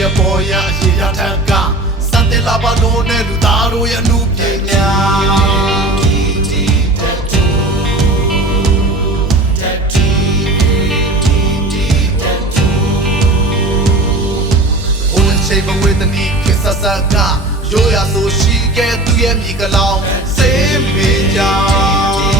ရဲ့ပေါ်ရအရှိရထက်ကစံတင်လာပါလို့နဲ့လူသားတို့ရဲ့အမှုပညာချိန်မဝေးတဲ့နေ့ခေတ်ဆက်ဆက်ကရိုးရဆိုရှိခဲ့သူရဲ့မိကလောင်စေးမင်းကြောင်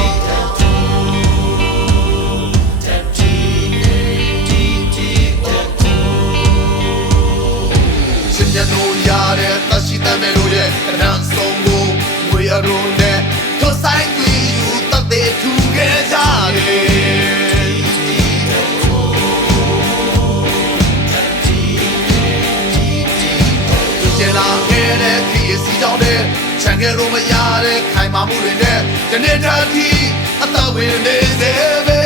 ရှင်ရနိုရတဲ့တရှိတဲ့မေလိုရဲ့ကနန်းဆုံးကိုဝေရရုံနဲ့ထိုဆိုင်သူယူတတဲ့သူခဲ့ကြတယ်လာခဲ့တဲ့ခရီးစီကြောင်းတဲ့ချန်ကဲလို့မရတဲ့ခိုင်မာမှုတွေနဲ့ဒီနေ့တည်းထိအသက်ဝင်နေစေပဲ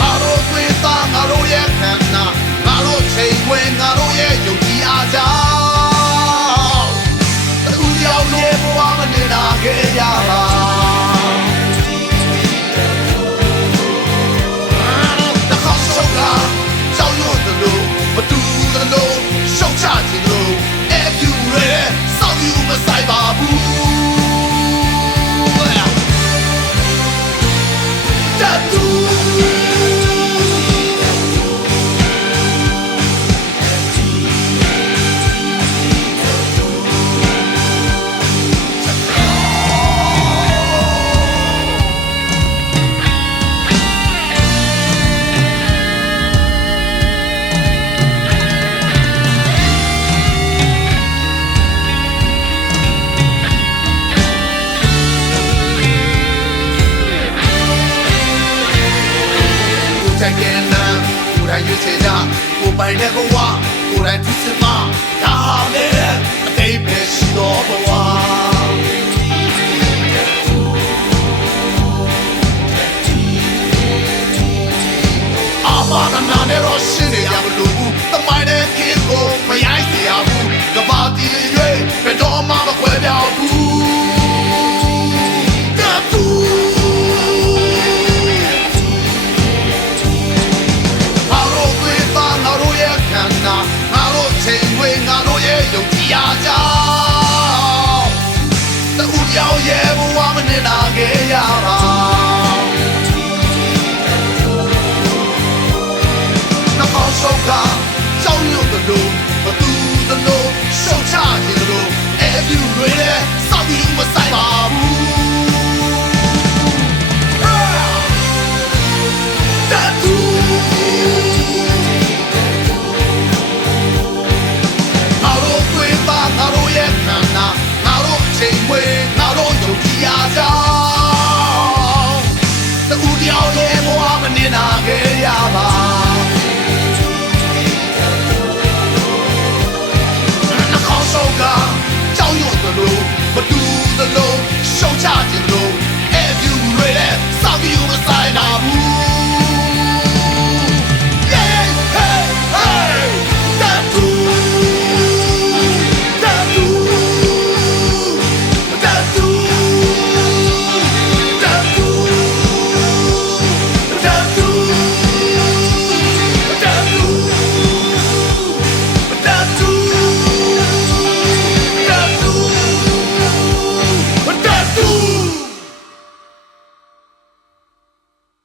ငါတို့သွေးသားငါတို့ရဲ့ခန္ဓာငါတို့ချိန်ခွင်ငါတို့ရဲ့ယုံကြည်အားကြောင့်သူရောက်လို့ဘဝမနေလာခဲ့ရပါကိုယ်တိုင်ရွေးချယ်ကြကိုယ်ပိုင်တဲ့ဘဝကိုယ်တိုင်သူစစ်မှဒါနဲ့အသိပဲရှိတော်ဘဝအပါဒနာနဲ့တော့ရှင်းနေရမလို့ဘူးတမိုင်းတဲ့ခေတ်ကိုမရိုက်စီရဘူးကဘာတီရွေးဘယ်တော့မှမခွဲပြောင်းဘူးယုံကြည်ရကြောင်းတူရောက်ရဲ့ဘဝမနေလာခဲ့ရပါနှမောင်းဆုံးကကြောက်ရွံ့တဲ့လူမတူတဲ့လူရှုံချခြင်းတို့အဲ့ဒီတွေနဲ့စောင့်ပြီးမစ